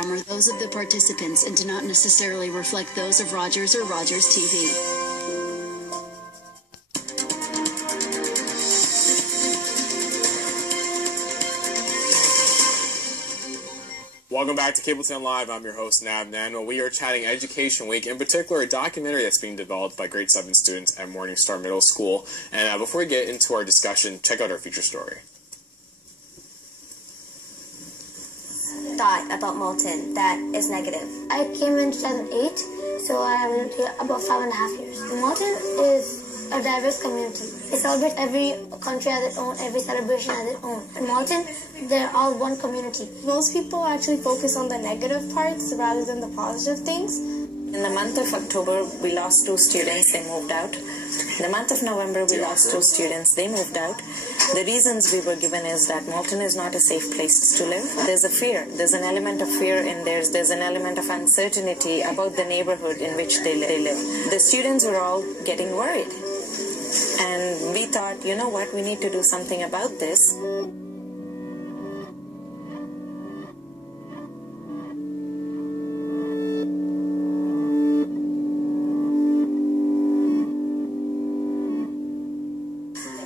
program are those of the participants and do not necessarily reflect those of Rogers or Rogers TV. Welcome back to Cable 10 Live. I'm your host, Nab Nanwell. We are chatting Education Week, in particular a documentary that's being developed by grade 7 students at Morningstar Middle School. And before we get into our discussion, check out our feature story. Thought about Malton that is negative. I came in 2008, so I have lived here about 5.5 years. Malton is a diverse community. It celebrates every country has its own, every celebration has its own. In Malton, they're all one community. Most people actually focus on the negative parts rather than the positive things. In the month of October, we lost 2 students, they moved out. In the month of November, we lost 2 students, they moved out. The reasons we were given is that Malton is not a safe place to live. There's a fear. There's an element of fear in there. There's an element of uncertainty about the neighborhood in which they live. The students were all getting worried. And we thought, you know what, we need to do something about this.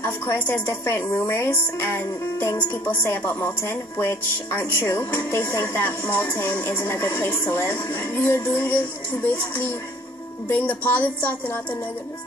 Of course, there's different rumors and things people say about Malton, which aren't true. They think that Malton isn't a good place to live. We are doing this to basically bring the positive thoughts and not the negative.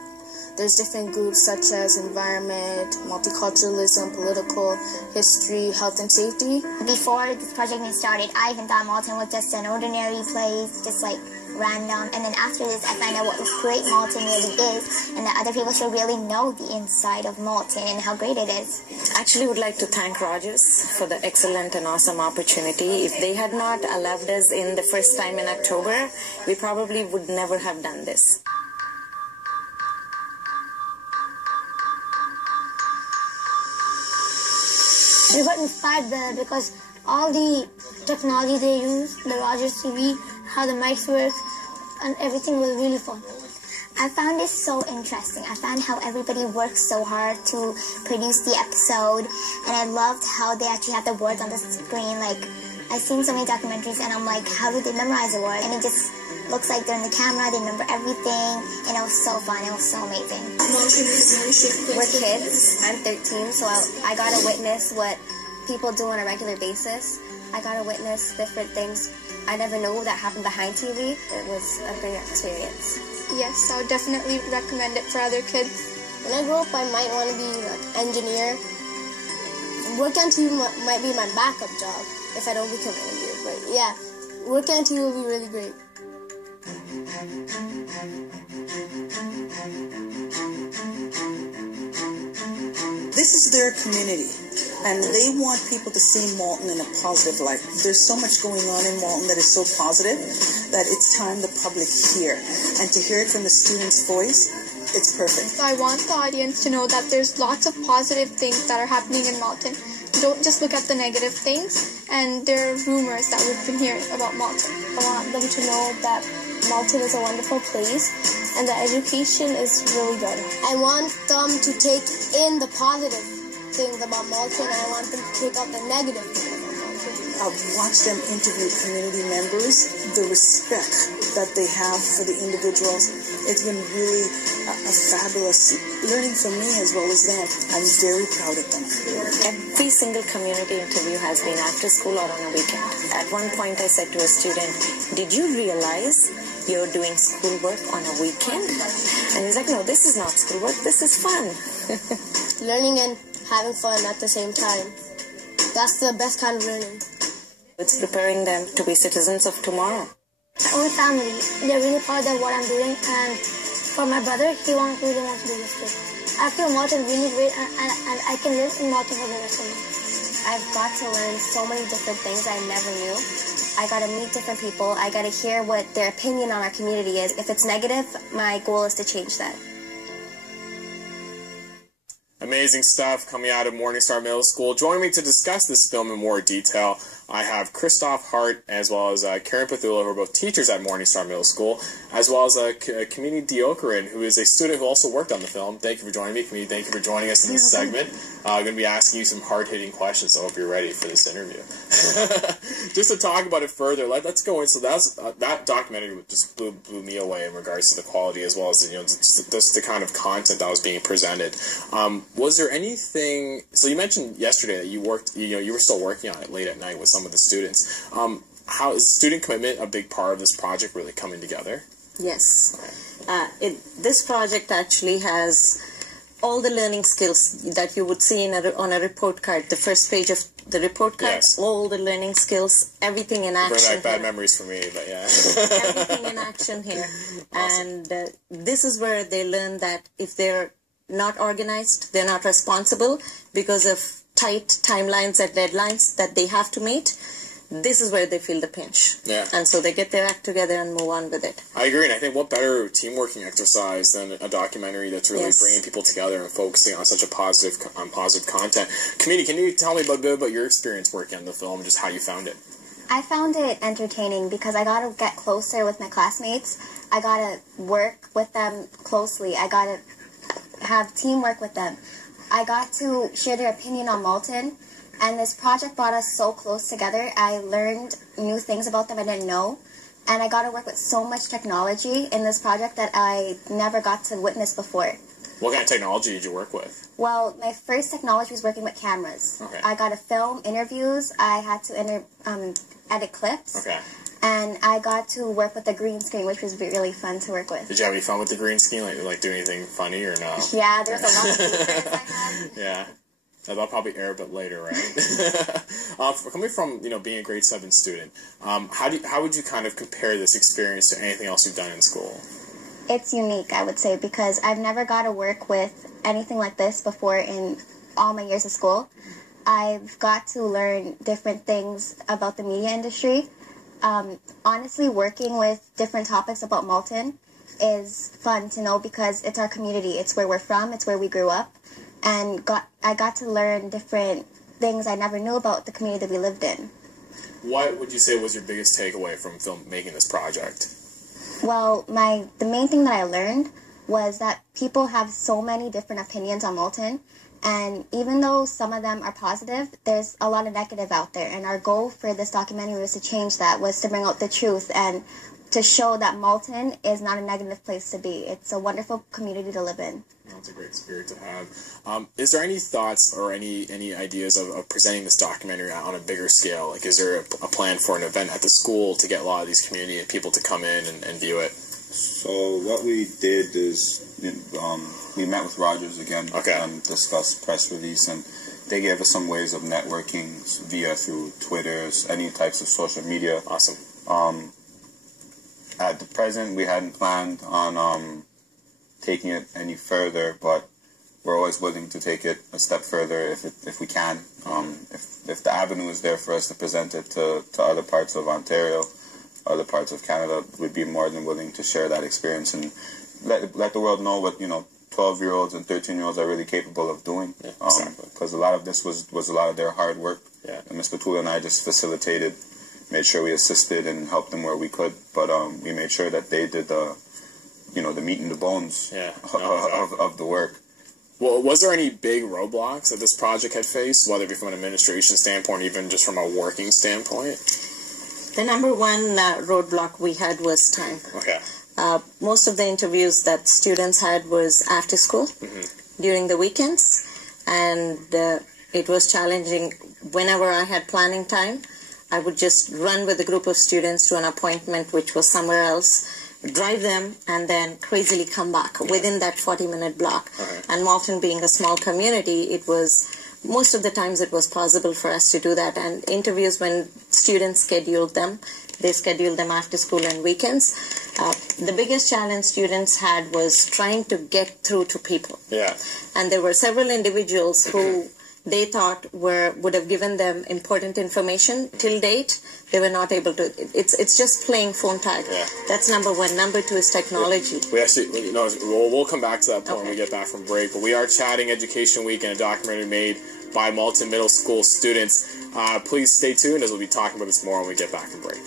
There's different groups such as environment, multiculturalism, political, history, health and safety. Before this project even started, I even thought Malton was just an ordinary place, just like random. And then after this, I find out what great Malton really is, and that other people should really know the inside of Malton and how great it is. I actually would like to thank Rogers for the excellent and awesome opportunity. If they had not allowed us in the first time in October, we probably would never have done this. We got inspired there because all the technology they use, the Rogers TV, how the mics work, and everything was really fun. I found it so interesting. I found how everybody works so hard to produce the episode, and I loved how they actually have the words on the screen. Like, I've seen so many documentaries, and I'm like, how do they memorize the words? And it just looks like they're in the camera, they remember everything, and it was so fun, it was so amazing. We're kids, I'm 13, so I got to witness what people do on a regular basis. I got to witness different things I never knew that happened behind TV. It was a great experience. Yes, I would definitely recommend it for other kids. When I grow up, I might want to be an engineer. Work on TV might be my backup job if I don't become an engineer, but yeah, work on TV will be really great. This is their community, and they want people to see Malton in a positive light. There's so much going on in Malton that is so positive that it's time the public hear. And to hear it from the student's voice, it's perfect. I want the audience to know that there's lots of positive things that are happening in Malton. Don't just look at the negative things, and there are rumors that we've been hearing about Malton. I want them to know that Malton is a wonderful place and the education is really good. I want them to take in the positive things about Malton, and I want them to take out the negative things about Malton. I've watched them interview community members, the respect that they have for the individuals. It's been really a fabulous learning from me as well as them. I'm very proud of them. Every single community interview has been after school or on a weekend. At one point I said to a student, did you realize you're doing schoolwork on a weekend? And he's like, no, this is not schoolwork, this is fun. Learning and having fun at the same time. That's the best kind of learning. It's preparing them to be citizens of tomorrow. My own family, they're really proud of what I'm doing, and for my brother, he really wants to do this too. I feel Malton really great, and I can live in Malton for the rest of my life. I've got to learn so many different things I never knew. I got to meet different people. I got to hear what their opinion on our community is. If it's negative, my goal is to change that. Amazing stuff coming out of Morningstar Middle School. Joining me to discuss this film in more detail I have Christoph Hart as well as Karen Pethula, who are both teachers at Morningstar Middle School, as well as Kamini Diokaran, who is a student who also worked on the film. Thank you for joining me, Kamini. Thank you for joining us in this segment. I'm going to be asking you some hard-hitting questions, so I hope you're ready for this interview. Just to talk about it further, let's go in. So that documentary just blew me away in regards to the quality as well as just the kind of content that was being presented. Was there anything? So you mentioned yesterday that you worked. You were still working on it late at night with some of the students. How is student commitment a big part of this project really coming together? Yes. This project actually has all the learning skills that you would see on a report card. The first page of the report card, yes. All the learning skills, everything in action. Bring back bad memories for me, but yeah. Everything in action here. Awesome. And this is where they learn that if they're not organized, they're not responsible because of tight timelines and deadlines that they have to meet. This is where they feel the pinch. Yeah. And so they get their act together and move on with it. I agree, and I think what better teamworking exercise than a documentary that's really bringing people together and focusing on such a positive content. Kamini, can you tell me a bit about your experience working on the film, just how you found it? I found it entertaining because I got to get closer with my classmates. I got to work with them closely. I got to have teamwork with them. I got to share their opinion on Malton. And this project brought us so close together. I learned new things about them I didn't know. And I got to work with so much technology in this project that I never got to witness before. What kind of technology did you work with? Well, my first technology was working with cameras. Okay. I got to film interviews. I had to edit clips. Okay. And I got to work with the green screen, which was really fun to work with. Did you have any fun with the green screen? Like do anything funny or no? Yeah, there's a lot of features I had. Yeah. That'll probably air a bit later, right? Coming from being a grade 7 student, how would you kind of compare this experience to anything else you've done in school? It's unique, I would say, because I've never got to work with anything like this before in all my years of school. I've got to learn different things about the media industry. Honestly, working with different topics about Malton is fun to know because it's our community. It's where we're from. It's where we grew up. And I got to learn different things I never knew about the community that we lived in. What would you say was your biggest takeaway from making this project? Well, the main thing that I learned was that people have so many different opinions on Malton. And even though some of them are positive, there's a lot of negative out there. And our goal for this documentary was to change that, was to bring out the truth and to show that Malton is not a negative place to be. It's a wonderful community to live in. That's a great spirit to have. Is there any thoughts or any ideas of presenting this documentary on a bigger scale? Like, is there a plan for an event at the school to get a lot of these community people to come in and view it? So what we did is we met with Rogers again and discussed press release, and they gave us some ways of networking through Twitters, any types of social media. Awesome. At the present, we hadn't planned on taking it any further, but we're always willing to take it a step further if we can. If the avenue is there for us to present it to other parts of Ontario, other parts of Canada, we'd be more than willing to share that experience and let the world know what 12-year-olds and 13-year-olds are really capable of doing. Yeah, exactly. Because a lot of this was a lot of their hard work. Yeah. And Ms. Pethula and I just facilitated, made sure we assisted and helped them where we could, but we made sure that they did the meat and the bones of the work. Well, was there any big roadblocks that this project had faced, whether it be from an administration standpoint, or even just from a working standpoint? The number one roadblock we had was time. Okay. Most of the interviews that students had was after school, during the weekends, and it was challenging. Whenever I had planning time, I would just run with a group of students to an appointment which was somewhere else, drive them, and then crazily come back within that 40-minute block. And Malton being a small community, most of the times it was possible for us to do that. And interviews, when students scheduled them, they scheduled them after school and weekends. The biggest challenge students had was trying to get through to people. Yeah. And there were several individuals who they thought would have given them important information. Till date, they were not able to. It's just playing phone tag. Yeah. That's number one. Number two is technology. We actually, we'll come back to that point when we get back from break. But we are chatting Education Week and a documentary made by Malton Middle School students. Please stay tuned as we'll be talking about this more when we get back from break.